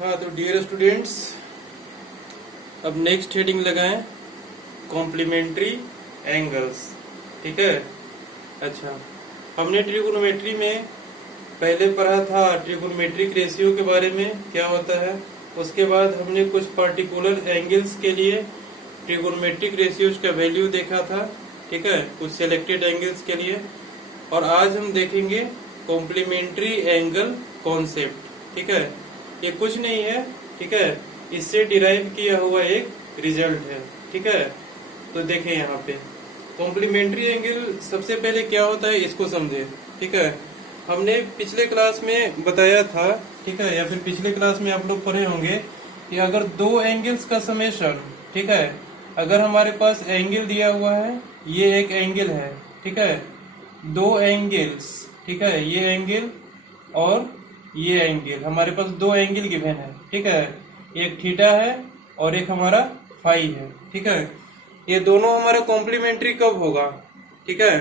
हाँ तो dear students, अब नेक्स्ट हेडिंग लगाएं कॉम्प्लीमेंट्री एंगल्स। ठीक है। अच्छा, हमने ट्रिगोनोमेट्री में पहले पढ़ा था ट्रिगोनोमेट्रिक रेशियो के बारे में, क्या होता है। उसके बाद हमने कुछ पर्टिकुलर एंगल्स के लिए ट्रिगोनोमेट्रिक रेशियोज का वैल्यू देखा था। ठीक है, कुछ सेलेक्टेड एंगल्स के लिए। और आज हम देखेंगे कॉम्प्लीमेंट्री एंगल कॉन्सेप्ट। ठीक है, ये कुछ नहीं है। ठीक है, इससे डिराइव किया हुआ एक रिजल्ट है। ठीक है, तो देखें यहाँ पे कॉम्प्लीमेंट्री एंगल सबसे पहले क्या होता है इसको समझे। ठीक है, हमने पिछले क्लास में बताया था, ठीक है, या फिर पिछले क्लास में आप लोग पढ़े होंगे कि अगर दो एंगल्स का समेशन, ठीक है, अगर हमारे पास एंगल दिया हुआ है, ये एक एंगल है, ठीक है, दो एंगल्स, ठीक है, ये एंगल और ये एंगल, हमारे पास दो एंगल गिवन है। ठीक है, एक थीटा है और एक हमारा फाई है। ठीक है, ये दोनों हमारा कॉम्प्लीमेंट्री कब होगा। ठीक है,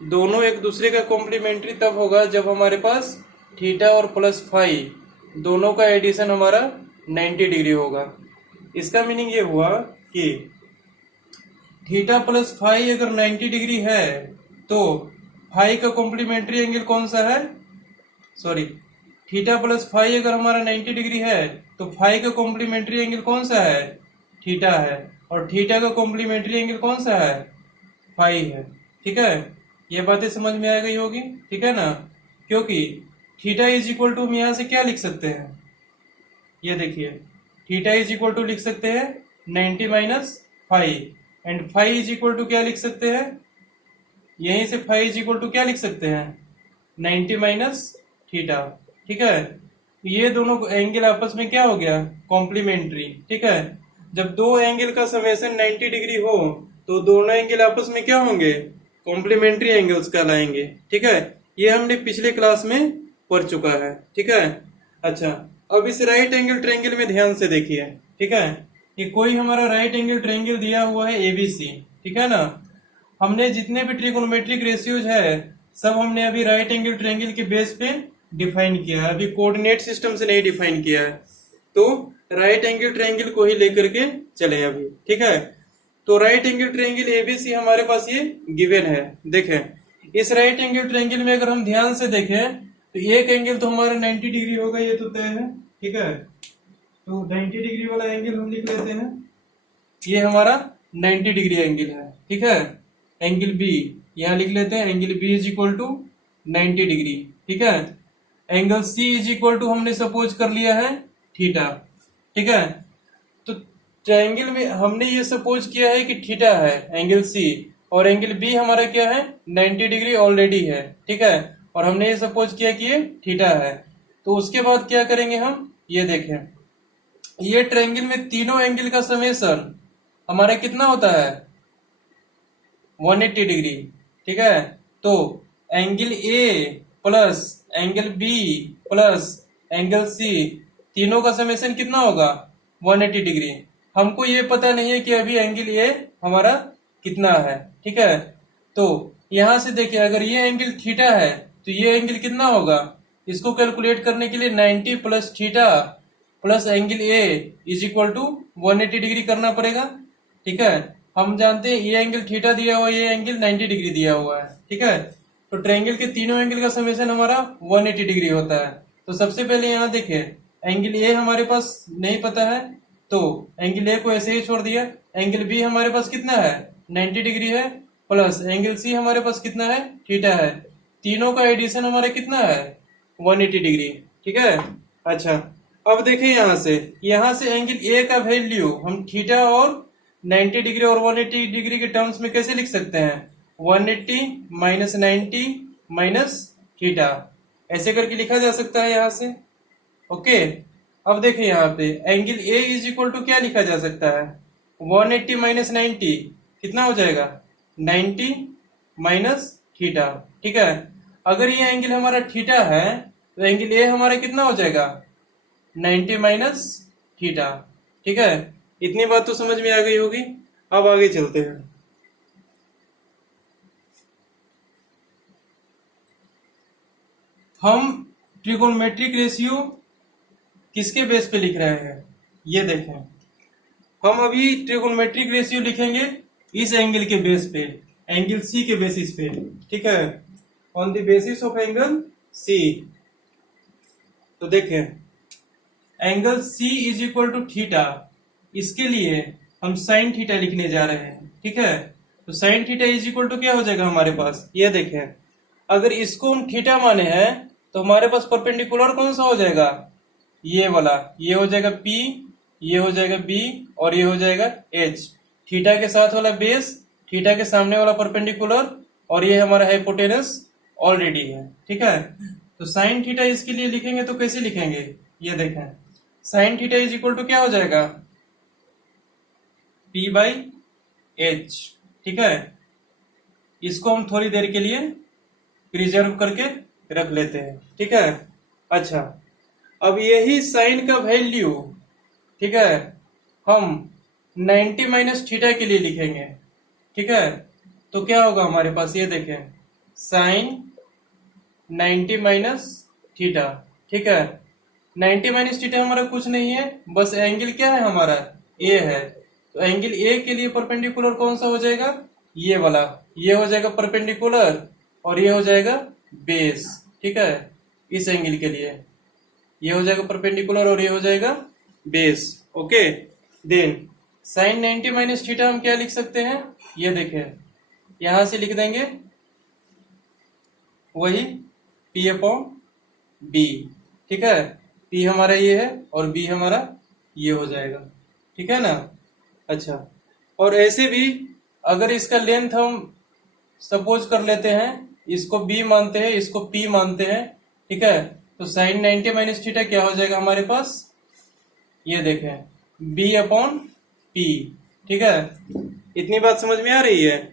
दोनों एक दूसरे का कॉम्प्लीमेंट्री तब होगा जब हमारे पास थीटा और प्लस फाई दोनों का एडिशन हमारा 90 डिग्री होगा। इसका मीनिंग ये हुआ कि थीटा प्लस फाई अगर 90 डिग्री है तो फाई का कॉम्प्लीमेंट्री एंगल कौन सा है, सॉरी, थीटा प्लस फाई अगर हमारा 90 डिग्री है तो फाई का कॉम्प्लीमेंट्री एंगल कौन सा है, थीटा है। और थीटा का कॉम्प्लीमेंट्री एंगल कौन सा है, फाई है। ठीक है, ये बातें समझ में आ गई होगी। ठीक है ना, क्योंकि थीटा इज इक्वल टू हम यहाँ से क्या लिख सकते हैं, ये देखिए, थीटा इज इक्वल टू लिख सकते हैं 90 minus five, and five is equal to क्या लिख सकते हैं, यहीं से फाइव इज इक्वल टू क्या लिख सकते हैं 90 माइनस थीटा। ठीक है, ये दोनों एंगल आपस में क्या हो गया, कॉम्प्लीमेंट्री। ठीक है, जब दो एंगल का समेशन 90 डिग्री हो तो दोनों एंगल आपस में क्या होंगे, कॉम्प्लीमेंट्री एंगल्स कहलाएंगे। ठीक है, ये हमने पिछले क्लास में पढ़ चुका है। ठीक है। अच्छा, अब इस राइट एंगल ट्रायंगल में ध्यान से देखिए। ठीक है, ये कोई हमारा राइट एंगल ट्रायंगल दिया हुआ है एबीसी। ठीक है ना, हमने जितने भी ट्रिगोनोमेट्रिक रेशियोज है सब हमने अभी राइट एंगल ट्रायंगल के बेस पे डिफाइन किया है, अभी कोऑर्डिनेट सिस्टम से नहीं डिफाइन किया है। तो राइट एंगल ट्रायंगल को ही लेकर के चले अभी। ठीक है, तो राइट एंगल ट्रायंगल एबीसी हमारे पास ये गिवन है। देखें, इस राइट एंगल ट्रायंगल में अगर हम ध्यान से देखें तो एक एंगल तो हमारा 90 डिग्री होगा, ये तो तय है। ठीक है, तो 90 डिग्री वाला एंगल हम लिख लेते हैं, ये हमारा 90 डिग्री एंगल है। ठीक है, एंगल बी यहाँ लिख लेते हैं, angle B is equal to 90 degree. ठीक है, angle C is equal to हमने सपोज कर लिया है थीटा। ठीक है, तो ट्रायंगल में हमने ये सपोज किया है कि थीटा है एंगल सी, और एंगल बी हमारा क्या है 90 डिग्री ऑलरेडी है। ठीक है, और हमने ये सपोज किया कि ये थीटा है। तो उसके बाद क्या करेंगे हम, ये देखें, ये ट्रायंगल में तीनों एंगल का समेशन हमारा कितना होता है 180 डिग्री। ठीक है, तो angle A plus angle B plus angle C तीनों का समेशन कितना होगा 180 डिग्री। हमको ये पता नहीं है कि अभी एंगल ए हमारा कितना है। ठीक है, तो यहां से देखिए, अगर ये एंगल थीटा है तो ये एंगल कितना होगा, इसको कैलकुलेट करने के लिए 90 plus theta plus angle A is equal to 180 degree करना पड़ेगा। ठीक है, हम जानते हैं ये एंगल थीटा दिया हुआ है, ये एंगल 90 डिग्री दिया हुआ है। ठीक है, तो ट्रायंगल के तीनों एंगल का समेशन हमारा 180 डिग्री होता है। तो सबसे पहले यहाँ देखिए, एंगल ए हमारे पास नहीं पता है तो एंगल ए को ऐसे ही छोड़ दिया। एंगल बी हमारे पास कितना है 90 डिग्री है, प्लस एंगल सी हमारे पास कितना है थीटा है, तीनों का एडिशन हमारा कितना है 180 डिग्री। ठीक है। अच्छा, अब देखें यहाँ से एंगल ए का वैल्यू हम थीटा और 90 डिग्री और 180 डिग्री के टर्म्स में कैसे लिख सकते हैं, 180 माइनस 90 माइनस थीटा, ऐसे करके लिखा जा सकता है यहाँ से। ओके, अब देखिए यहाँ पे angle A is equal to क्या लिखा जा सकता है 180 माइनस 90 कितना हो जाएगा 90 माइनस थीटा। ठीक है, अगर ये एंगल हमारा थीटा है तो एंगल ए हमारा कितना हो जाएगा 90 माइनस थीटा। ठीक है, इतनी बात तो समझ में आ गई होगी। अब आगे चलते हैं। हम ट्रिगोनोमेट्रिक रेशियो किसके बेस पे लिख रहे हैं, ये देखें। हम अभी ट्रिगोनोमेट्रिक रेशियो लिखेंगे इस एंगल के बेस पे, एंगल सी के बेसिस पे, ठीक है, on the basis of angle C. तो देखें angle C is equal to theta, इसके लिए हम साइन थीटा लिखने जा रहे हैं, ठीक है। तो sine theta is equal to क्या हो जाएगा हमारे पास, ये देखें, अगर इसको हम थीटा माने हैं तो हमारे पास परपेंडिकुलर कौन सा हो जाएगा, ये वाला, ये हो जाएगा P, ये हो जाएगा B और ये हो जाएगा H। थीटा के साथ वाला बेस, थीटा के सामने वाला परपेंडिकुलर, और ये हमारा हाइपोटेनस ऑलरेडी है, ठीक है। तो साइन थीटा इसके लिए लिखेंगे तो कैसे लिखेंगे, ये देखें, sine theta is equal to क्या हो जाएगा, P/H, ठीक है। इसको हम थोड़ी देर के लिए प्रिजर्व करके रख लेते हैं, ठीक है। अच्छा, अब यही साइन का वैल्यू, ठीक है, हम 90 माइनस थीटा के लिए लिखेंगे, ठीक है। तो क्या होगा हमारे पास, ये देखें, साइन 90 माइनस थीटा, ठीक है। 90 माइनस थीटा हमारा कुछ नहीं है, बस एंगल क्या है हमारा, ए है। तो एंगल ए के लिए परपेंडिकुलर कौन सा हो जाएगा, ये वाला, ये हो जाएगा परपेंडिकुलर और ये हो जाएगा बेस, ठीक है। इस एंगल के लिए ये हो जाएगा परपेंडिकुलर और ये हो जाएगा base, okay. Then sine 90 minus theta हम क्या लिख सकते हैं, ये देखें, यहां से लिख देंगे वही P/B, ठीक है। P हमारा ये है और B हमारा ये हो जाएगा, ठीक है ना। अच्छा, और ऐसे भी अगर इसका लेंथ हम सपोज कर लेते हैं, इसको B मानते हैं, इसको P मानते हैं, ठीक है। तो साइन 90 माइनस थीटा क्या हो जाएगा हमारे पास, ये देखें, B/P, ठीक है। इतनी बात समझ में आ रही है।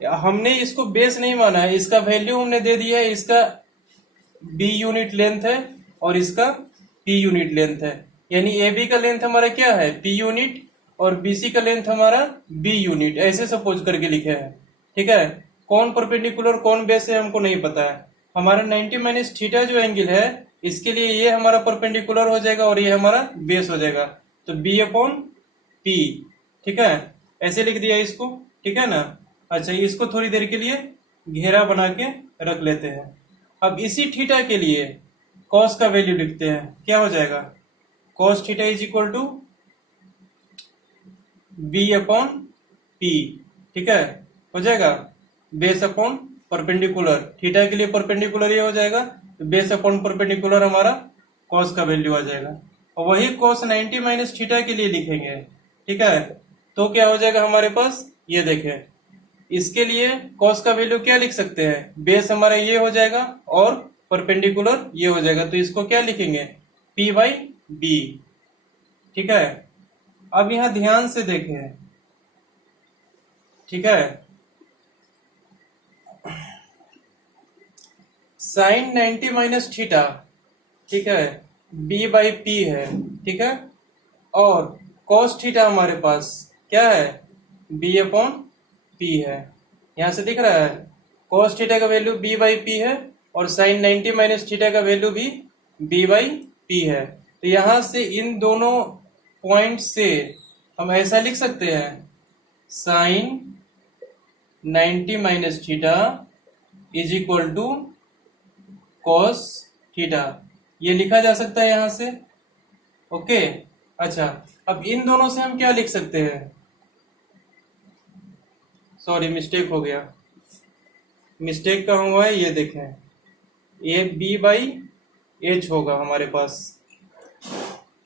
हमने इसको बेस नहीं माना है, इसका वैल्यू हमने दे दिया है, इसका B यूनिट लेंथ है और इसका P यूनिट लेंथ है, यानी AB का लेंथ हमारा क्या है, P यूनिट, और BC का लेंथ हमारा B यूनिट, ऐसे सपोज करके लिखे हैं, ठीक है। कौन परपेंडिकुलर कौन बेस है हमको नहीं पता है। हमारा 90 माइनस थीटा जो एंगल है, इसके लिए ये हमारा परपेंडिकुलर हो जाएगा और ये हमारा बेस हो जाएगा, तो B/P, ठीक है। ऐसे लिख दिया इसको, ठीक है ना। अच्छा, इसको थोड़ी देर के लिए घेरा बना के रख लेते हैं। अब इसी थीटा के लिए कॉस का वैल्यू लिखते हैं, क्या हो जाएगा, cos theta is equal to B/P, ठीक है, हो जाएगा बेस अपॉन परपेंडिकुलर, थीटा के लिए परपेंडिकुलर ये हो जाएगा, तो बेस अपॉन परपेंडिकुलर हमारा कॉस का वैल्यू आ जाएगा। और वही कॉस 90 माइनस थीटा के लिए लिखेंगे, ठीक है। तो क्या हो जाएगा हमारे पास, ये देखें, इसके लिए कॉस का वैल्यू क्या लिख सकते हैं, बेस हमारा ये हो जाएगा और परपेंडिकुलर ये हो जाएगा, तो इसको क्या लिखेंगे, P/B, ठीक है। अब यहां ध्यान से देखें, ठीक है, साइन 90 माइनस थीटा, ठीक है, B/P है, ठीक है, और कॉस थीटा हमारे पास क्या है, B/P है, यहां से दिख रहा है। कॉस थीटा का वैल्यू B/P है और साइन 90 माइनस थीटा का वैल्यू भी B/P है। तो यहां से इन दोनों पॉइंट से हम ऐसा लिख सकते हैं, sine 90 minus theta is equal to cos theta, ये लिखा जा सकता है यहां से, ओके। अच्छा, अब इन दोनों से हम क्या लिख सकते हैं, सॉरी मिस्टेक हो गया, मिस्टेक कहाँ हुआ है, ये देखें, ये B/H होगा हमारे पास,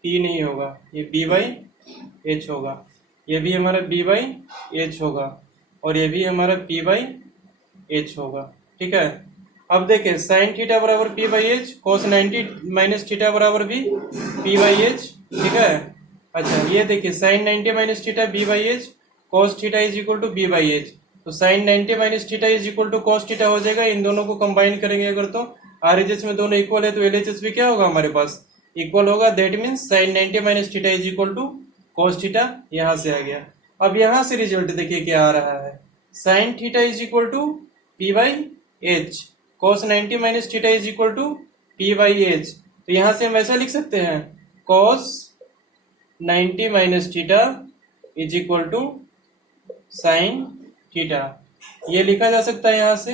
P नहीं होगा, ये B/H होगा, ये भी हमारा B/H होगा और ये भी हमारा P/H होगा, ठीक है। अब देखें, साइन थीटा बराबर P/H, कॉस 90 माइनस थीटा बराबर भी P/H, ठीक है। अच्छा, ये देखिए, sine 90 minus theta B/H, cos theta is equal to B/H, तो sine 90 minus theta is equal to cos theta हो जाएगा। इन दोनों को कंबाइन करेंगे अगर, तो RHS में दोनों इक्वल है, तो LHS भी क्या होगा हमारे पास, इक्वल होगा। That means sine 90 minus theta is equal to cos theta, यहां से आ गया। अब यहां से रिजल्ट देखिए क्या आ रहा है, sine theta is equal to P/H, cos 90 minus theta is equal to P/H। तो यहां से हम ऐसा लिख सकते हैं, cos 90 minus theta is equal to sine theta. ये लिखा जा सकता है, यहां से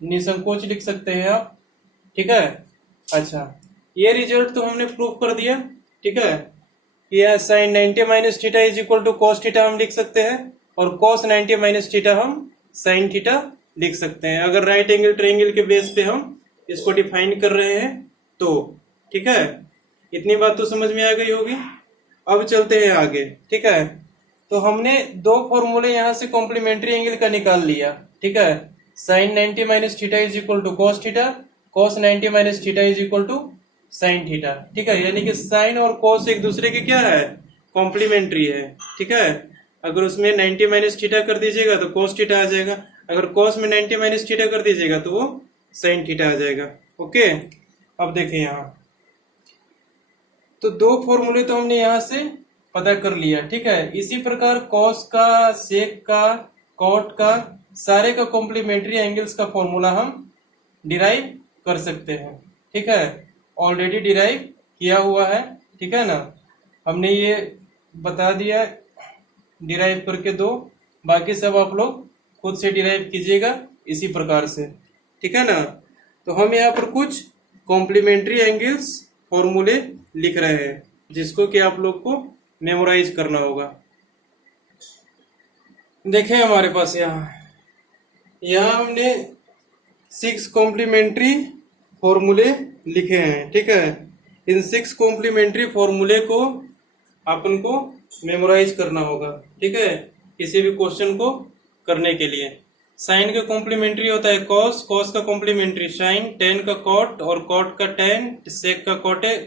निसंकोच लिख सकते हैं आप, ठीक है। अच्छा, ये रिजल्ट तो हमने प्रूव कर दिया, ठीक है। यह sine 90 minus theta is equal to cos theta हम लिख सकते हैं, और कॉस 90 माइनस थीटा हम साइन थीटा लिख सकते हैं, अगर राइट एंगल ट्रायंगल के बेस पे हम इसको डिफाइन कर रहे हैं तो, ठीक है। इतनी बात तो समझ में आ गई होगी। अब चलते हैं आगे, ठीक है। तो हमने दो फॉर्मूले यहां से कॉम्प्लीमेंट्री एंगल का निकाल लिया, ठीक है। Sine 90 minus theta is equal to cos theta, cos 90 minus theta is equal to sine theta, ठीक है। यानी कि साइन और कॉस एक दूसरे के क्या है, कॉम्प्लीमेंट्री है, ठीक है। अगर उसमें 90 माइनस थीटा कर दीजिएगा तो कॉस थीटा आ जाएगा, अगर कॉस में 90 माइनस थीटा कर दीजिएगा तो वो साइन थीटा आ जाएगा, ओके। अब देखें यहाँ, तो दो फॉर्मूले तो हमने यहां से पता कर लिया, ठीक है। इसी प्रकार कॉस का, सेक का, कॉट का, सारे का कॉम्प्लीमेंट्री एंगल्स का फॉर्मूला हम डिराइव कर सकते हैं, ठीक है। ऑलरेडी डिराइव किया हुआ है, ठीक है ना। हमने ये बता दिया डिराइव करके दो, बाकी सब आप लोग खुद से डिराइव कीजिएगा इसी प्रकार से, ठीक है ना। तो हम यहाँ पर कुछ कॉम्प्लीमेंट्री एंगल्स फॉर्मूले लिख रहे हैं, जिसको कि आप लोग को मेमोराइज करना होगा। देखें हमारे पास यहाँ हमने 6 कॉम्प्लीमेंट्री फॉर्मूले लिखे हैं, ठीक है। इन 6 कॉम्प्लीमेंट्री फॉर्मूले को अपन को मेमोराइज करना होगा, ठीक है, किसी भी क्वेश्चन को करने के लिए। साइन का कॉम्प्लीमेंट्री होता है कॉस, कॉस का कॉम्प्लीमेंट्री साइन, टेन का कॉट और कॉट का टेन, सेक का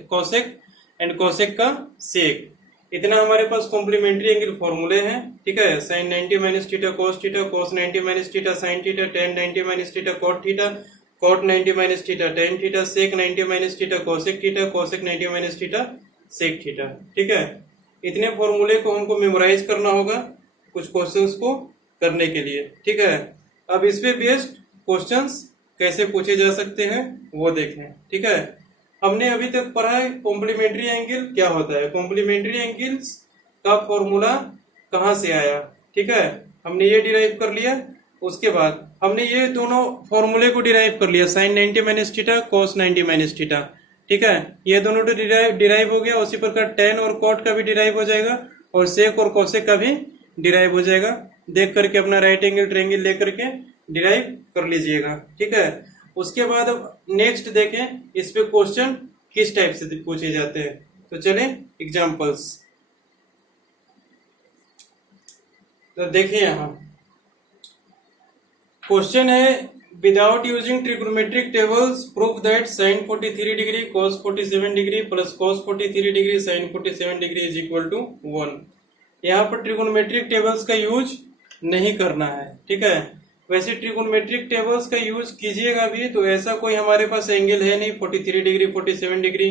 कोसेक एंड कोसेक का सेक। इतना हमारे पास कॉम्प्लीमेंट्री एंगल फॉर्मूले हैं, ठीक है। Sine 90 minus theta cos theta, cos 90 minus theta sine theta, tan 90 minus theta cot theta, cot 90 minus theta tan theta, sec 90 minus theta cosec theta, cosec 90 minus theta sec theta, ठीक है। इतने फॉर्मूले को हमको मेमोराइज करना होगा कुछ questions को करने के लिए, ठीक है। अब इस पे बेस्ड क्वेश्चंस कैसे पूछे जा सकते हैं वो देखें, ठीक है। हमने अभी तक पढ़ा है कॉम्प्लीमेंट्री एंगल क्या होता है, कॉम्प्लीमेंट्री एंगल्स का फॉर्मूला कहाँ से आया, ठीक है। हमने ये डिराइव कर लिया, उसके बाद हमने ये दोनों फॉर्मूले को डिराइव कर लिया, sine 90 minus theta, cos 90 minus theta, ठीक है। ये दोनों तो डिराइव हो गया, उसी प्रकार टेन और कॉट का भी डिराइव हो जाएगा, और सेक और कोसेक का भी डिराइव हो जाएगा। देख करके अपना राइट एंगल ट्रायंगल लेकर के डिराइव कर लीजिएगा, ठीक है। उसके बाद अब नेक्स्ट देखें इस पे क्वेश्चन किस टाइप से पूछे जाते हैं। तो चलें एग्जांपल्स, तो देखिए यहाँ क्वेश्चन है, without using trigonometric tables proof that sine 43 degree cos 47 degree plus cos 43 degree sine 47 degree is equal to 1। यहाँ पर ट्रिग्नोमेट्रिक टेबल्स का यूज नहीं करना है, ठीक है। वैसे ट्रिग्नोमेट्रिक टेबल्स का यूज कीजिएगा भी तो ऐसा कोई हमारे पास एंगल है नहीं 43 डिग्री 47 डिग्री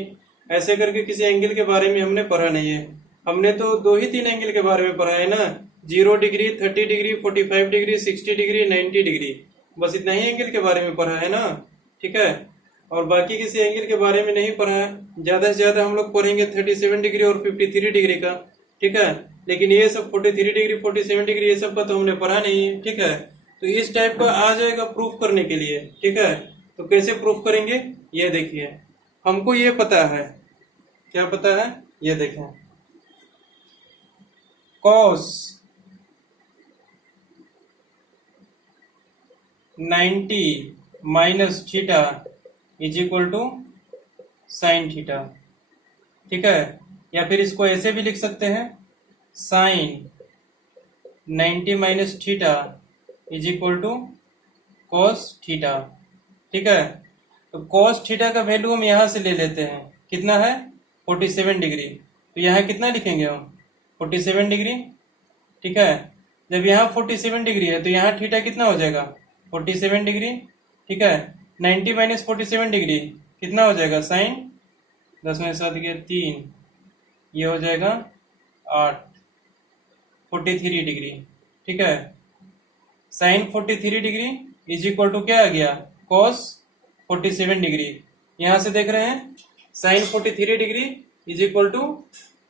ऐसे करके किसी एंगल के बारे में हमने पढ़ा नहीं है। हमने तो 2 ही 3 एंगल के बारे में पढ़ा है ना, 0 degree 30 degree 45 degree 60 degree 90 degree, बस इतना ही एंगल के बारे में पढ़ा है ना, ठीक है। और बाकी किसी एंगल के बारे में नहीं पढ़ा है। ज्यादा से ज्यादा हम लोग पढ़ेंगे 37 डिग्री और 53 डिग्री का, ठीक है। लेकिन ये सब 43 डिग्री 47 डिग्री ये सब का तो हमने पढ़ा नहीं है, ठीक है। तो इस टाइप का आ जाएगा प्रूफ करने के लिए, ठीक है। तो कैसे प्रूफ करेंगे ये देखिए, हमको ये पता है, क्या पता है ये देखें, cos 90 minus theta is equal to sine theta, ठीक है। या फिर इसको ऐसे भी लिख सकते हैं, sine 90 minus theta is equal to cos theta, ठीक है। तो कॉस थीटा का वैल्यू हम यहां से ले लेते हैं, कितना है 47 डिग्री, तो यहाँ कितना लिखेंगे हम 47 डिग्री, ठीक है। जब यहाँ 47 डिग्री है तो यहाँ थीटा कितना हो जाएगा 47 डिग्री, ठीक है। 90 माइनस 47 डिग्री कितना हो जाएगा साइन 10 में 7 गया 3, ये हो जाएगा 8, 43 डिग्री, ठीक है। Sine 43 degree is equal to क्या आ गया कॉस 47 डिग्री। यहां से देख रहे हैं sine 43 degree is equal to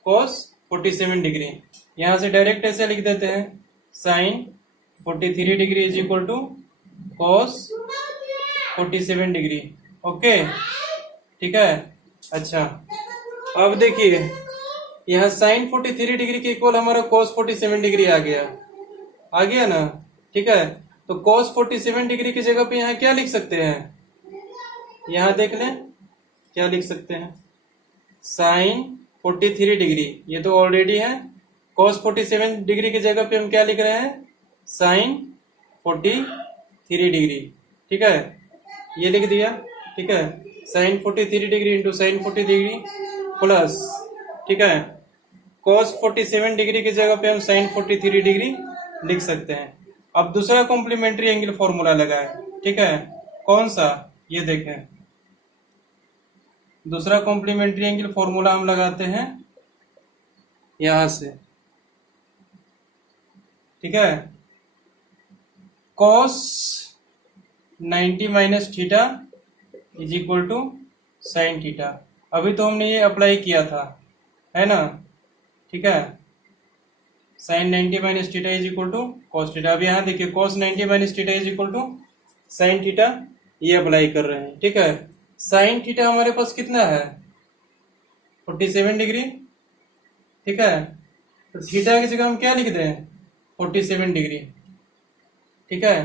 cos 47 degree. यहां से डायरेक्ट ऐसे लिख देते हैं sine 43 degree is equal to cos 47 degree. Okay, ठीक है। अच्छा, अब देखिए यहाँ साइन 43 डिग्री के इक्वल हमारा cos 47 डिग्री आ गया ना, ठीक है। तो cos 47 डिग्री की जगह पे यहाँ क्या लिख सकते हैं, यहाँ देख लें क्या लिख सकते हैं, साइन 43 डिग्री, ये तो ऑलरेडी है। cos 47 डिग्री की जगह पे हम क्या लिख रहे हैं, साइन 43 डिग्री, ठीक है, ये लिख दिया, ठीक है। Sine 43 degree into sine 40 degree plus, ठीक है, cos 47 डिग्री की जगह पे हम साइन 43 डिग्री लिख सकते हैं। अब दूसरा कॉम्प्लीमेंट्री एंगल फॉर्मूला लगाए, ठीक है, कौन सा, ये देखें, दूसरा कॉम्प्लीमेंट्री एंगल फॉर्मूला हम लगाते हैं यहां से, ठीक है। cos 90 minus theta is equal to sine theta. अभी तो हमने ये अप्लाई किया था, है ना, ठीक है। Sine 90 minus theta is equal to cos theta. अब यहाँ देखिए cos 90 minus theta is equal to sine theta, ये अप्लाई कर रहे हैं, ठीक है। साइन थीटा हमारे पास कितना है, 47 डिग्री, ठीक है। तो थीटा की जगह हम क्या लिख दें, 47 डिग्री, ठीक है।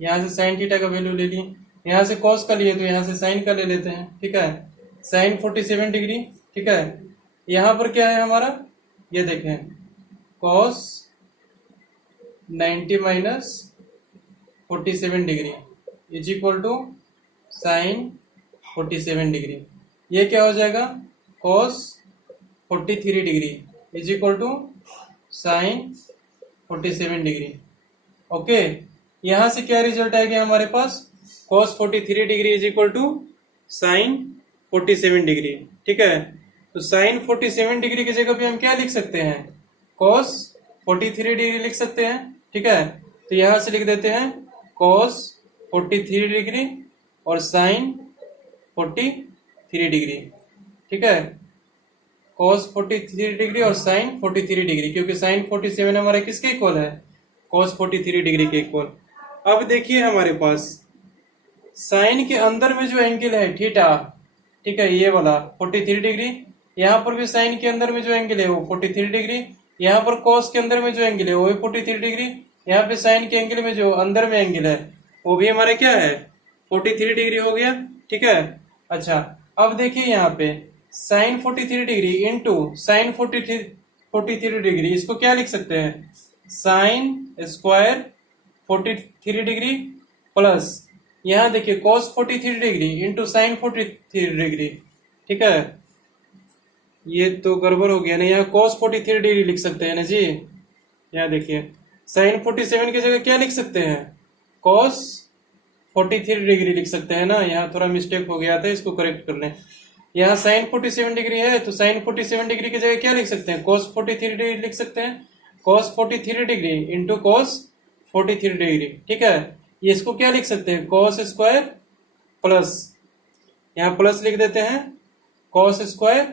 यहाँ से साइन थीटा का वैल्यू ले लिए, यहाँ से cos का लिए तो यहाँ से साइन का ले लेते हैं, ठीक है। साइन 47 डिग्री, ठीक है। यहाँ पर क्या है हमारा, ये देखें cos 90 minus 47 degree is equal to sine 47 degree. ये क्या हो जाएगा, cos 43 degree is equal to sine 47 degree. Okay, यहां से क्या रिजल्ट आएगा हमारे पास, cos 43 degree is equal to sine 47 degree, ठीक है। तो साइन 47 डिग्री की जगह पे हम क्या लिख सकते हैं, cos 43 डिग्री लिख सकते हैं, ठीक है। तो यहां से लिख देते हैं cos 43 डिग्री और साइन 43 डिग्री, ठीक है। cos 43 डिग्री और साइन 43 डिग्री, क्योंकि साइन 47 हमारा किसके इक्वल है, cos 43 डिग्री के इक्वल। अब देखिए हमारे पास साइन के अंदर में जो एंगल है थीटा, ठीक है, ये वाला 43 डिग्री, यहाँ पर भी साइन के अंदर में जो एंगल है वो 43 डिग्री, यहाँ पर cos के अंदर में जो एंगल है वो भी 43 डिग्री, यहाँ पे साइन के एंगल में जो अंदर में एंगल है वो भी हमारा क्या है, 43 डिग्री हो गया, ठीक है। अच्छा, अब देखिए यहाँ पे sine 43 degree into sine 43 degree, इसको क्या लिख सकते हैं, साइन स्क्वायर 43 डिग्री प्लस यहाँ देखिए cos 43 degree into sine 43 degree, ठीक है। ये तो गड़बड़ हो गया ना, यहाँ cos 43 डिग्री लिख सकते हैं ना जी। यहाँ देखिए साइन 47 की जगह क्या लिख सकते हैं, cos 43 डिग्री लिख सकते हैं ना। यहाँ थोड़ा मिस्टेक हो गया था, इसको करेक्ट कर लें। यहाँ साइन 47 डिग्री है तो साइन 47 डिग्री की जगह क्या लिख सकते हैं, cos 43 डिग्री लिख सकते हैं, cos 43 degree into cos 43 degree, ठीक है। ये इसको क्या लिख सकते हैं, cos स्क्वायर प्लस, यहाँ प्लस लिख देते हैं cos स्क्वायर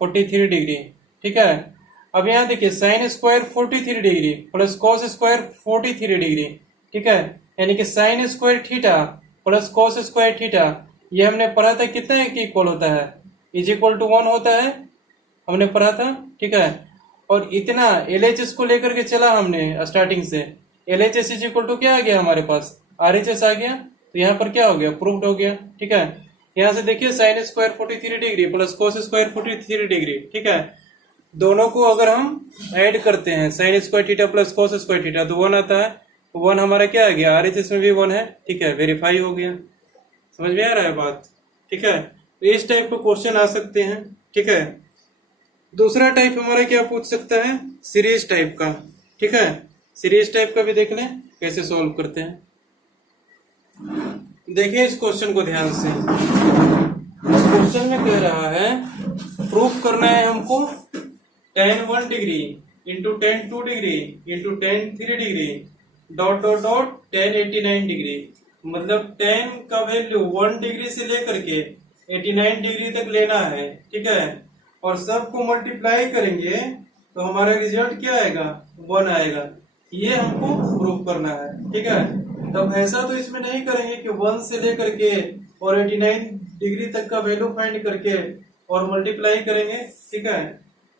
43 डिग्री, ठीक है। अब यहाँ देखिए sine square 43 degree plus cos square 43 degree, ठीक है, यानी कि sine square theta plus cos square theta, ये हमने पढ़ा था कितना है कि इक्वल होता है, इज इक्वल टू 1 होता है, हमने पढ़ा था, ठीक है। और इतना LHS को लेकर के चला हमने स्टार्टिंग से, LHS इज इक्वल टू क्या आ गया हमारे पास, RHS आ गया, तो यहाँ पर क्या हो गया, प्रूव्ड हो गया, ठीक है। यहाँ से देखिए sine square 43 degree plus cos square 43 degree, ठीक है। दोनों को अगर हम ऐड करते हैं sine square theta plus cos square theta तो 1 आता है, 1 हमारा क्या आ गया, RHS में भी 1 है, ठीक है, वेरीफाई हो गया। समझ में आ रहा है बात, ठीक है। तो इस टाइप के क्वेश्चन आ सकते हैं, ठीक है। दूसरा टाइप हमारा क्या पूछ सकता है, सीरीज टाइप का, ठीक है। सीरीज टाइप का भी देख लें कैसे सॉल्व करते हैं। देखिए इस क्वेश्चन को ध्यान से, इस क्वेश्चन में कह रहा है प्रूफ करना है हमको tan 1 degree into tan 2 degree into tan 3 degree dot dot dot tan 89 degree. मतलब tan का वैल्यू 1 डिग्री से लेकर के 89 डिग्री तक लेना है, ठीक है। और सबको मल्टीप्लाई करेंगे तो हमारा रिजल्ट क्या आएगा, 1 आएगा। ये हमको प्रूफ करना है, ठीक है। तब ऐसा तो इसमें नहीं करेंगे कि 1 से लेकर के और 89 डिग्री तक का वैल्यू फाइंड करके और मल्टीप्लाई करेंगे, ठीक है।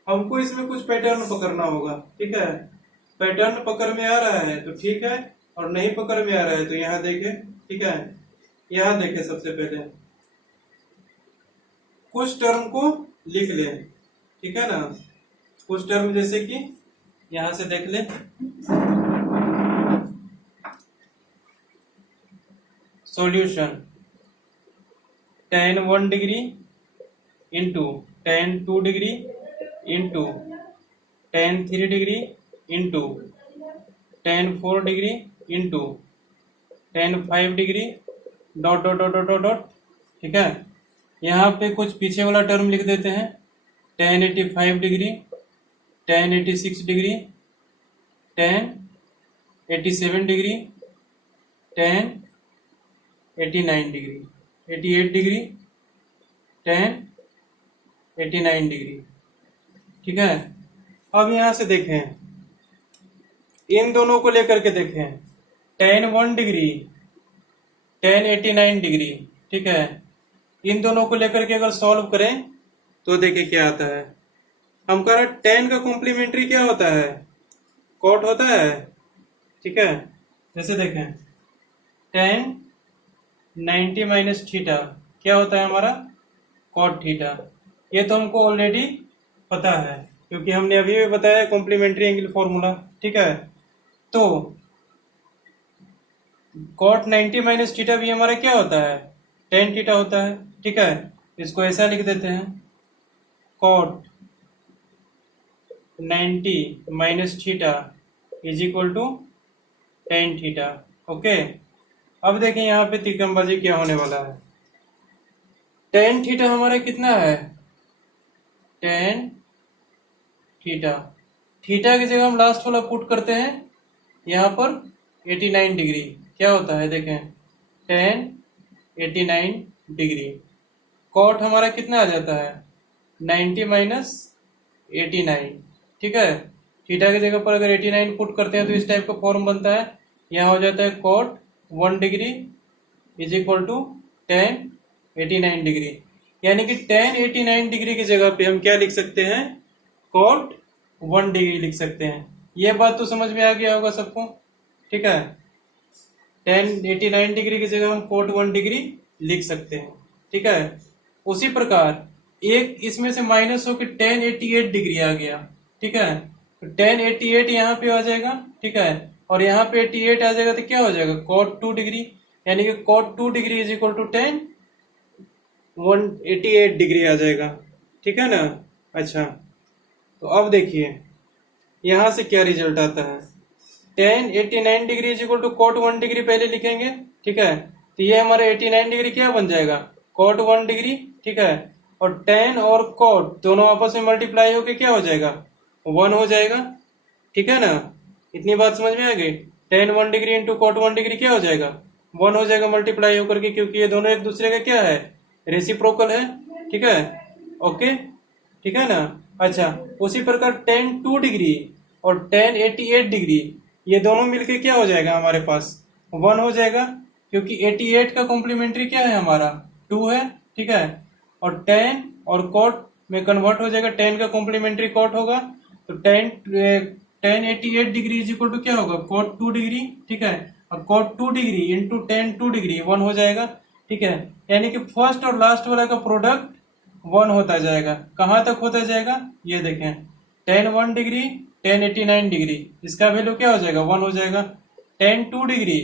हमको इसमें कुछ पैटर्न पकड़ना होगा, ठीक है। पैटर्न पकड़ में आ रहा है तो ठीक है, और नहीं पकड़ में आ रहा है तो यहाँ देखे, ठीक है। यहाँ देखे सबसे पहले कुछ टर्म को लिख ले, ठीक है ना। कुछ टर्म जैसे कि यहां से देख ले, solution tan 1 degree into tan 2 degree into tan 3 degree into tan 4 degree into tan 5 degree dot dot dot dot dot, ठीक है। यहाँ पे कुछ पीछे वाला टर्म लिख देते हैं, tan 85 degree, tan 86 degree, tan 87 degree, tan 89 degree, 88 degree, tan 89 degree, ठीक है। अब यहाँ से देखें, इन दोनों को लेकर के देखें, tan 1 डिग्री, tan 89 डिग्री, ठीक है। इन दोनों को लेकर के अगर सॉल्व करें तो देखिए क्या आता है। हम कह रहे tan का कॉम्प्लीमेंट्री क्या होता है, कॉट होता है, ठीक है। जैसे देखें tan 90 माइनस थीटा क्या होता है हमारा, कॉट थीटा। ये तो हमको ऑलरेडी पता है क्योंकि हमने अभी भी बताया कॉम्प्लीमेंट्री एंगल फॉर्मूला, ठीक है। तो कॉट 90 माइनस थीटा भी हमारा क्या होता है, tan थीटा होता है, ठीक है। इसको ऐसा लिख देते हैं, cot 90 minus theta is equal to tan theta, okay. अब देखें यहाँ पे तिरकमबाजी क्या होने वाला है। tan थीटा हमारा कितना है, tan थीटा, थीटा की जगह हम लास्ट वाला पुट करते हैं यहाँ पर 89 डिग्री, क्या होता है देखें tan 89 डिग्री। कॉट हमारा कितना आ जाता है 90 माइनस 89, ठीक है। थीटा की जगह पर अगर 89 पुट करते हैं तो इस टाइप का फॉर्म बनता है। यहाँ हो जाता है cot 1 degree is equal to tan 89 degree, यानी कि tan 89 डिग्री की जगह पे हम क्या लिख सकते हैं, कॉट 1 डिग्री लिख सकते हैं। यह बात तो समझ में आ गया होगा सबको, ठीक है। tan 89 डिग्री की जगह हम कॉट 1 डिग्री लिख सकते हैं, ठीक है। उसी प्रकार एक इसमें से माइनस होकर tan 88 डिग्री आ गया, ठीक है। तो tan 88 यहाँ पे आ जाएगा, ठीक है, और यहाँ पे 88 आ जाएगा तो क्या हो जाएगा, cot 2 डिग्री, यानी कि cot 2 degree is equal to tan 188 degree आ जाएगा, ठीक है ना। अच्छा, तो अब देखिए यहां से क्या रिजल्ट आता है। tan 89 degree is equal to cot 1 degree पहले लिखेंगे, ठीक है। तो ये हमारा 89 डिग्री क्या बन जाएगा, cot 1 डिग्री, ठीक है। और tan और cot दोनों आपस में मल्टीप्लाई होके क्या हो जाएगा, 1 हो जाएगा, ठीक है ना। इतनी बात समझ में आ गई। tan 1 degree into cot 1 degree क्या हो जाएगा, 1 हो जाएगा मल्टीप्लाई होकर के, क्योंकि ये दोनों एक दूसरे का क्या है, रेसिप्रोकल है, ठीक है, ओके, ठीक है ना। अच्छा, उसी प्रकार tan 2 डिग्री और tan 88 डिग्री ये दोनों मिलके क्या हो जाएगा हमारे पास, 1 हो जाएगा, क्योंकि 88 का कॉम्प्लीमेंट्री क्या है हमारा, 2 है, ठीक है। और tan और cot में कन्वर्ट हो जाएगा, tan का कॉम्प्लीमेंट्री cot होगा, तो tan 88 degree is equal to क्या होगा, cot 2 डिग्री, ठीक है। और cot 2 degree into tan 2 degree 1 हो जाएगा, ठीक है। यानी कि फर्स्ट और लास्ट वाला का प्रोडक्ट 1 होता जाएगा। कहां तक होता जाएगा, ये देखें, tan 1 डिग्री tan 89 डिग्री, इसका वैल्यू क्या हो जाएगा, 1 हो जाएगा। tan 2 डिग्री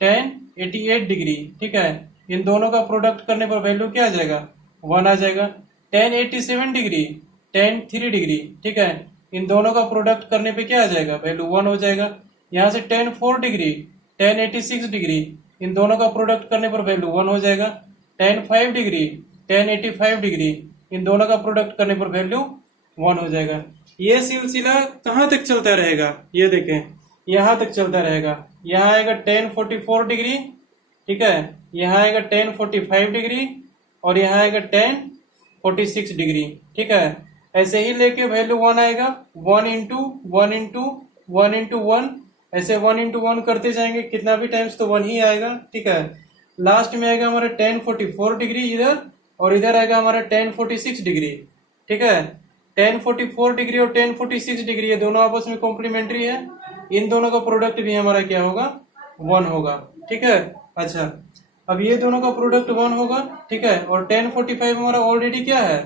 tan 88 डिग्री, ठीक है, इन दोनों का प्रोडक्ट करने पर वैल्यू क्या आ जाएगा, 1 आ जाएगा। tan 87 डिग्री tan 3 डिग्री, ठीक है, इन दोनों का प्रोडक्ट करने पे क्या आ जाएगा, वैल्यू 1 हो जाएगा। यहाँ से tan 4 डिग्री tan 86 डिग्री, इन दोनों का प्रोडक्ट करने पर वैल्यू 1 हो जाएगा। tan 5 डिग्री tan 85 डिग्री, इन दोनों का प्रोडक्ट करने पर वैल्यू 1 हो जाएगा। ये सिलसिला कहाँ तक चलता रहेगा, ये देखें, यहाँ तक चलता रहेगा। यहाँ आएगा tan 44 डिग्री, ठीक है, यहाँ आएगा tan 45 डिग्री और यहाँ आएगा tan 46 डिग्री, ठीक है। ऐसे ही लेके वैल्यू 1 आएगा, 1 इंटू 1 इंटू 1 इंटू 1, ऐसे 1 इंटू 1 करते जाएंगे कितना भी टाइम्स तो 1 ही आएगा। ठीक है, लास्ट में आएगा हमारा 1044 डिग्री इधर, और इधर आएगा हमारा 1046 डिग्री। ठीक है, 1044 डिग्री और 1046 डिग्री ये दोनों आपस में कॉम्प्लीमेंट्री है, इन दोनों का प्रोडक्ट भी हमारा क्या होगा, 1 होगा। ठीक है, अच्छा अब ये दोनों का प्रोडक्ट 1 होगा। ठीक है, और 1045 हमारा ऑलरेडी क्या है,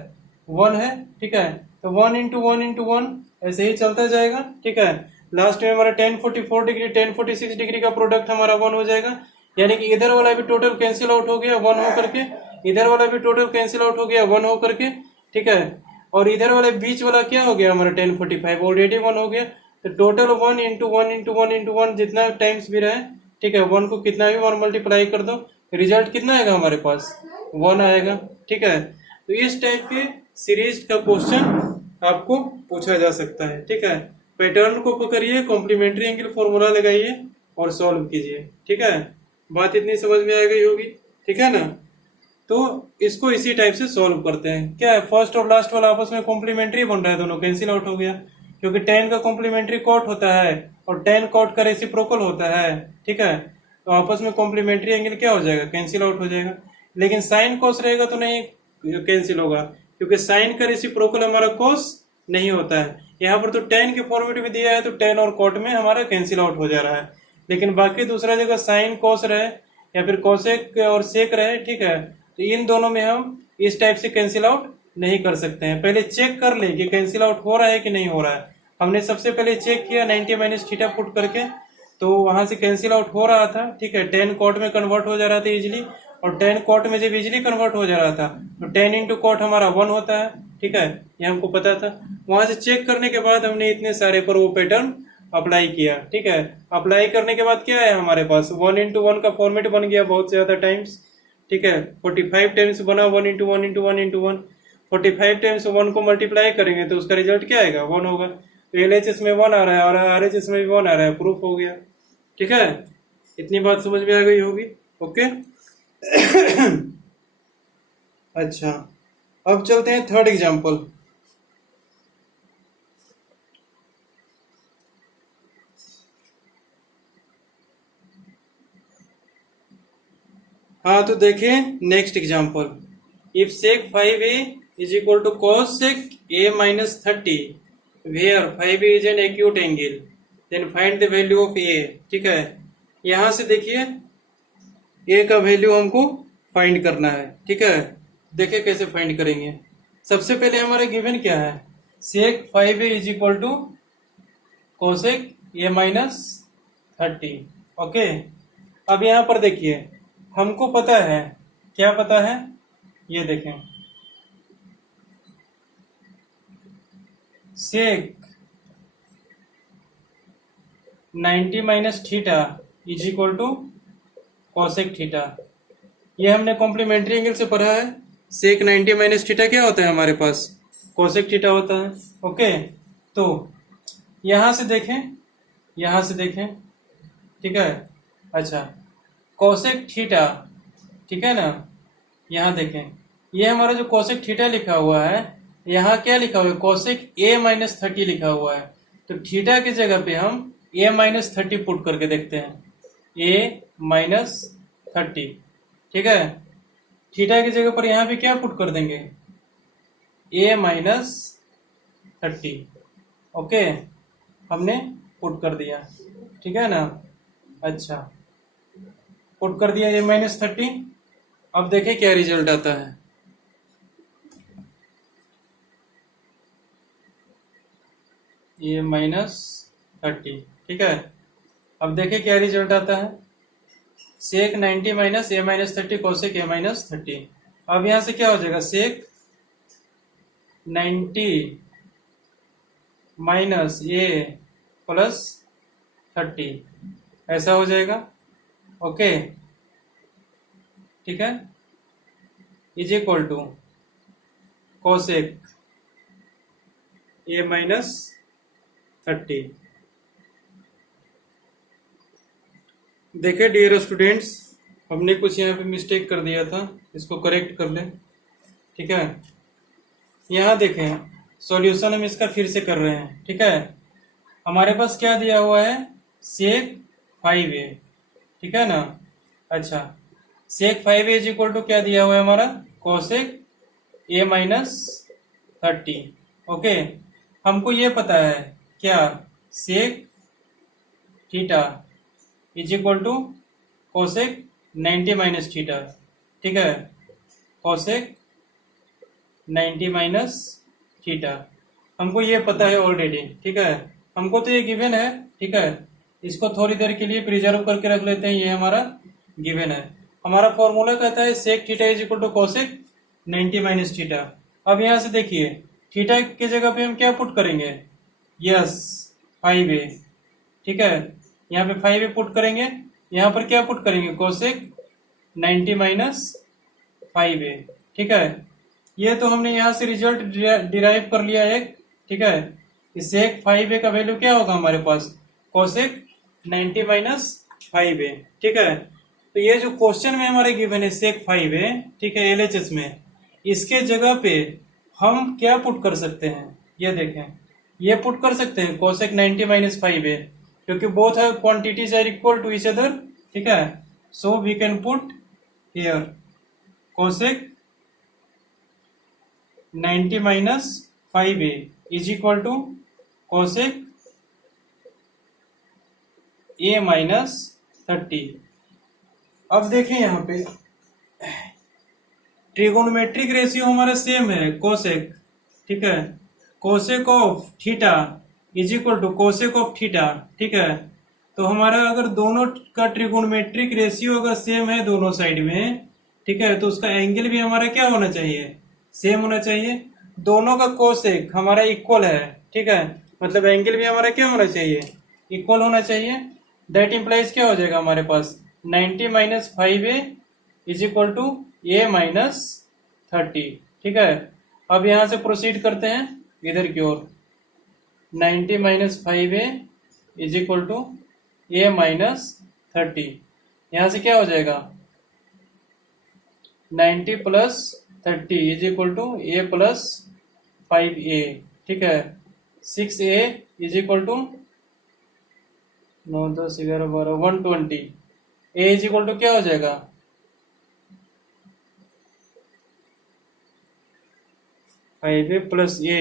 1 है। ठीक है, तो 1 इंटू 1 इंटू 1 ऐसे ही चलता जाएगा। ठीक है, लास्ट में हमारा 1044 डिग्री 1046 डिग्री का प्रोडक्ट हमारा 1 हो जाएगा, यानी कि इधर वाला भी टोटल कैंसिल आउट हो गया 1 हो करके, इधर वाला भी टोटल कैंसिल आउट हो गया 1 हो करके। ठीक है, और इधर वाला बीच वाला क्या हो गया हमारा 1045 ऑलरेडी 1 हो गया, तो टोटल 1 इंटू 1 इंटू 1 इंटू 1 जितना टाइम्स भी रहे, ठीक है, 1 को कितना भी और मल्टीप्लाई कर दो, रिजल्ट कितना आएगा हमारे पास, 1 आएगा। ठीक है, तो इस टाइप के सीरीज का क्वेश्चन आपको पूछा जा सकता है। ठीक है, पैटर्न को पकड़िए, कॉम्प्लीमेंट्री एंगल फॉर्मूला लगाइए और सॉल्व कीजिए। ठीक है, बात इतनी समझ में आ गई होगी। ठीक है ना, तो इसको इसी टाइप से सॉल्व करते हैं। क्या है, फर्स्ट और लास्ट वाला आपस में कॉम्प्लीमेंट्री बन रहा है, दोनों कैंसिल आउट हो गया, क्योंकि tan का कॉम्प्लीमेंट्री कॉट होता है और tan कॉट का रेसिप्रोकल होता है। ठीक है, तो आपस में कॉम्प्लीमेंट्री एंगल क्या हो जाएगा, कैंसिल आउट हो जाएगा। लेकिन साइन कॉस रहेगा तो नहीं कैंसिल होगा, क्योंकि साइन का रेसिप्रोकल हमारा कॉस नहीं होता है। यहाँ पर तो tan के फॉर्मेट में दिया है, तो tan और कॉट में हमारा कैंसिल आउट हो जा रहा है। लेकिन बाकी दूसरा जगह साइन कॉस रहे या फिर कोसेक और सेक रहे, ठीक है, तो इन दोनों में हम इस टाइप से कैंसिल आउट नहीं कर सकते हैं। पहले चेक कर ले कि कैंसिल आउट हो रहा है कि नहीं हो रहा है। हमने सबसे पहले चेक किया 90 माइनस थीटा पुट करके, तो वहां से कैंसिल आउट हो रहा था। ठीक है, tan कॉट में कन्वर्ट हो जा रहा था इजिली, और tan कॉट में जब इजिली कन्वर्ट हो जा रहा था तो tan इंटू कॉट हमारा 1 होता है। ठीक है, ये हमको पता था। वहां से चेक करने के बाद हमने इतने सारे पर वो पैटर्न अप्लाई किया। ठीक है, अप्लाई करने के बाद क्या है हमारे पास, 1 इंटू 1 का फॉर्मेट बन गया बहुत ज्यादा टाइम्स। ठीक है, 45 टाइम्स बना 1 इंटू 1 इंटू 1 इंटू 1, 45 टाइम्स 1 को मल्टीप्लाई करेंगे तो उसका रिजल्ट क्या आएगा, 1 होगा। तो LHS में 1 आ रहा है और RHS में भी 1 आ रहा है, प्रूफ हो गया। ठीक है, इतनी बात समझ में आ गई होगी। ओके अच्छा, अब चलते हैं थर्ड एग्जाम्पल। हाँ, तो देखिए next example, if sec 5a is equal to cos sec a minus 30 where 5a is an acute angle, then find the value of a। ठीक है, यहां से देखिए a का वैल्यू हमको फाइंड करना है। ठीक है, देखिए कैसे फाइंड करेंगे। सबसे पहले हमारा गिवन क्या है, sec 5a is equal to cosec a minus 30। Okay, अब यहां पर देखिए हमको पता है, क्या पता है, ये देखें, sec 90 minus theta is equal to cosec theta. ये हमने कॉम्प्लीमेंट्री एंगल से पढ़ा है। सेक 90 माइनस थीटा क्या होता है हमारे पास, कॉसेक थीटा होता है। ओके, तो यहां से देखें, यहां से देखें, ठीक है, अच्छा कोसेक थीटा, ठीक है ना, यहाँ देखें, ये हमारा जो कोसेक थीटा लिखा हुआ है, यहाँ क्या लिखा हुआ है, कोसेक a माइनस 30 लिखा हुआ है। तो थीटा की जगह पे हम a माइनस 30 पुट करके देखते हैं, a माइनस 30। ठीक है, थीटा की जगह पर यहाँ पे क्या पुट कर देंगे, a माइनस 30। ओके, हमने पुट कर दिया, ठीक है ना, अच्छा पुट कर दिया a माइनस 30। अब देखें क्या रिजल्ट आता है, a माइनस 30। ठीक है, अब देखें क्या रिजल्ट आता है, सेक 90 minus a minus 30 cosec a minus 30। अब यहां से क्या हो जाएगा, सेक 90 माइनस a प्लस 30 ऐसा हो जाएगा। ओके, ठीक है, is equal to cosec a minus 30। देखे डियर स्टूडेंट्स, हमने कुछ यहाँ पे मिस्टेक कर दिया था, इसको करेक्ट कर लें। ठीक है, यहाँ देखें सॉल्यूशन हम इसका फिर से कर रहे हैं, ठीक है। हमारे पास क्या दिया हुआ है, सेक 5a, ठीक है ना। अच्छा, सेक 5a इज इक्वल टू क्या दिया हुआ है हमारा, कोसेक a माइनस 30। ओके, हमको ये पता है क्या, sec theta is equal to cosec 90 minus theta, ठीक है, कोसेक 90 माइनस थीटा, हमको ये पता है ऑलरेडी, ठीक है। हमको तो ये गिवन है, ठीक है। इसको थोड़ी देर के लिए प्रिजर्व करके रख लेते हैं, ये हमारा गिवन है। हमारा फॉर्मूला कहता है sec theta is equal to cosec 90 minus theta. अब यहाँ से देखिए, थीटा की जगह पे हम क्या पुट करेंगे, यस 5a, ठीक है। यहाँ पे 5a पुट करेंगे, यहाँ पर क्या पुट करेंगे, कोसेक 90 माइनस 5a, ठीक है। ये तो हमने यहाँ से रिजल्ट डिराइव कर लिया एक, ठीक है। इस सेक 5a का वैल्यू क्या होगा हमारे पास, कोसेक 90 माइनस 5a, ठीक है। तो ये जो क्वेश्चन में हमारे गिवन है सेक 5a, ठीक है, एलएचएस में, इसके जगह पे हम क्या पुट कर सकते हैं, ये देखें, ये पुट कर सकते हैं कोसेक 90 माइनस 5a, क्योंकि बोथ है quantities are equal to each other, ठीक है। So we can put here cosec 90 minus 5a is equal to cosec a minus 30। अब देखें यहाँ पे ट्रिगोनोमेट्रिक रेशियो हमारा सेम है, कोसेक, ठीक है, cosec of theta is equal to cosec of theta, ठीक है। तो हमारा अगर दोनों का ट्रिगोनोमेट्रिक रेशियो अगर सेम है दोनों साइड में, ठीक है, तो उसका एंगल भी हमारा क्या होना चाहिए, सेम होना चाहिए। दोनों का कोसेक हमारा इक्वल है, ठीक है, मतलब एंगल भी हमारा क्या होना चाहिए, इक्वल होना चाहिए। दैट इंप्लाइज क्या हो जाएगा हमारे पास, 90 minus 5a is equal to a minus 30, ठीक है। अब यहां से प्रोसीड करते हैं इधर की ओर, 90 minus 5a is equal to a minus 30, यहां से क्या हो जाएगा, 90 plus 30 is equal to a plus 5a, ठीक है। 6a is equal to 9 10 11 12 120, a is equal to क्या हो जाएगा, 5a प्लस a,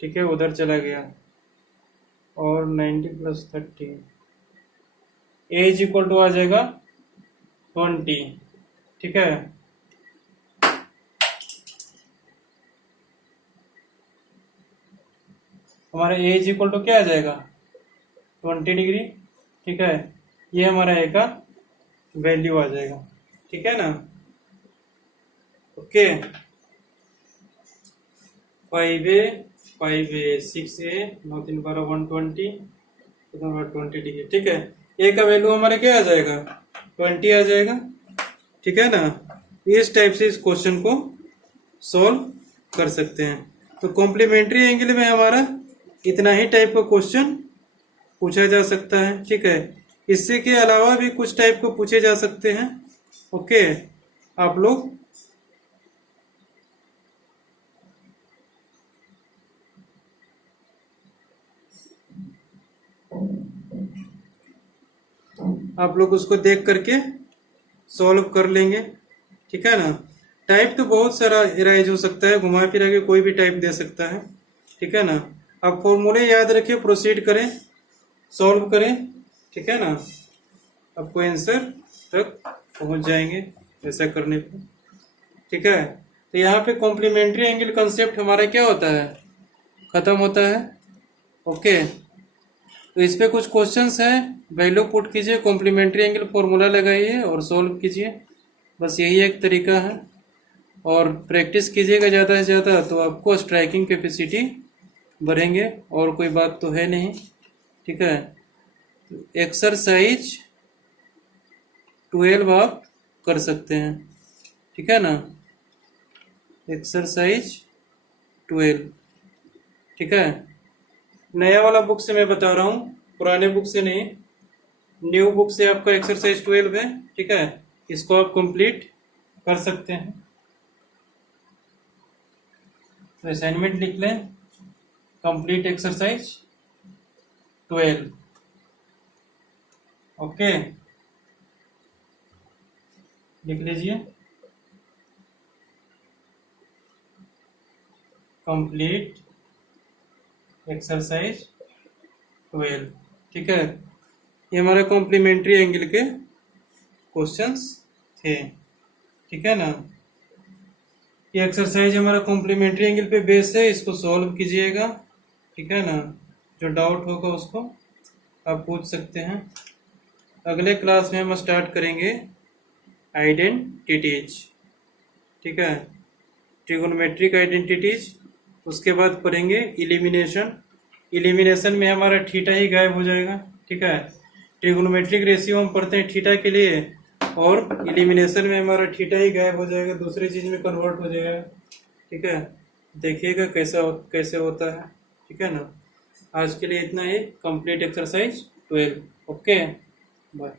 ठीक है, उधर चला गया, और 90 plus 30, a is equal to आ जाएगा 20, ठीक है। हमारा a इज इक्वल टू क्या आ जाएगा, 20 डिग्री, ठीक है। ये हमारा a का वैल्यू आ जाएगा, ठीक है ना। ओके, 5a 6a 9 3 12 120 20 डिग्री, ठीक है। a का वैल्यू हमारा क्या आ जाएगा, 20 आ जाएगा, ठीक है ना। इस टाइप से इस क्वेश्चन को सॉल्व कर सकते हैं। तो कॉम्प्लीमेंट्री एंगल में हमारा इतना ही टाइप का क्वेश्चन पूछा जा सकता है, ठीक है। इससे के अलावा भी कुछ टाइप को पूछे जा सकते हैं। ओके, आप लोग उसको देख करके सॉल्व कर लेंगे, ठीक है ना। टाइप तो बहुत सारा इराइज हो सकता है, घुमा फिरा के कोई भी टाइप दे सकता है, ठीक है ना। आप फॉर्मूले याद रखिए, प्रोसीड करें, सॉल्व करें, ठीक है ना। आपको आंसर तक पहुंच जाएंगे ऐसा करने पर, ठीक है। तो यहाँ पे कॉम्प्लीमेंट्री एंगल कंसेप्ट हमारा क्या होता है, खत्म होता है। ओके, तो इस पे कुछ क्वेश्चंस हैं, वैल्यू पुट कीजिए, कॉम्प्लीमेंट्री एंगल फॉर्मूला लगाइए और सॉल्व कीजिए, बस यही एक तरीका है। और प्रैक्टिस कीजिएगा ज़्यादा से ज़्यादा, तो आपको स्ट्राइकिंग कैपेसिटी बढ़ेंगे, और कोई बात तो है नहीं, ठीक है। एक्सरसाइज 12 आप कर सकते हैं, ठीक है ना। एक्सरसाइज 12, ठीक है। नया वाला बुक से मैं बता रहा हूँ, पुराने बुक से नहीं, न्यू बुक से आपका एक्सरसाइज 12 है, ठीक है। इसको आप कंप्लीट कर सकते हैं। तो असाइनमेंट लिख लें, कंप्लीट एक्सरसाइज 12। ओके, लिख लीजिए कंप्लीट एक्सरसाइज 12। ठीक है, ये हमारे कॉम्प्लीमेंट्री एंगल के क्वेश्चंस थे। ठीक है ना, ये एक्सरसाइज हमारा कॉम्प्लीमेंट्री एंगल पे बेस है, इसको सॉल्व कीजिएगा। ठीक है ना, जो डाउट होगा उसको आप पूछ सकते हैं। अगले क्लास में हम स्टार्ट करेंगे आइडेंटिटीज। ठीक है, ट्रिगोनोमेट्रिक आइडेंटिटीज, उसके बाद पढ़ेंगे इलिमिनेशन। इलिमिनेशन में हमारा थीटा ही गायब हो जाएगा। ठीक है, ट्रिगोनोमेट्रिक रेशियो हम पढ़ते हैं थीटा के लिए, और इलिमिनेशन में हमारा थीटा ही गायब हो जाएगा, दूसरी चीज में कन्वर्ट हो जाएगा। ठीक है, देखिएगा कैसे होता है। ठीक है ना, आज के लिए इतना ही। Complete exercise 12। Okay, bye.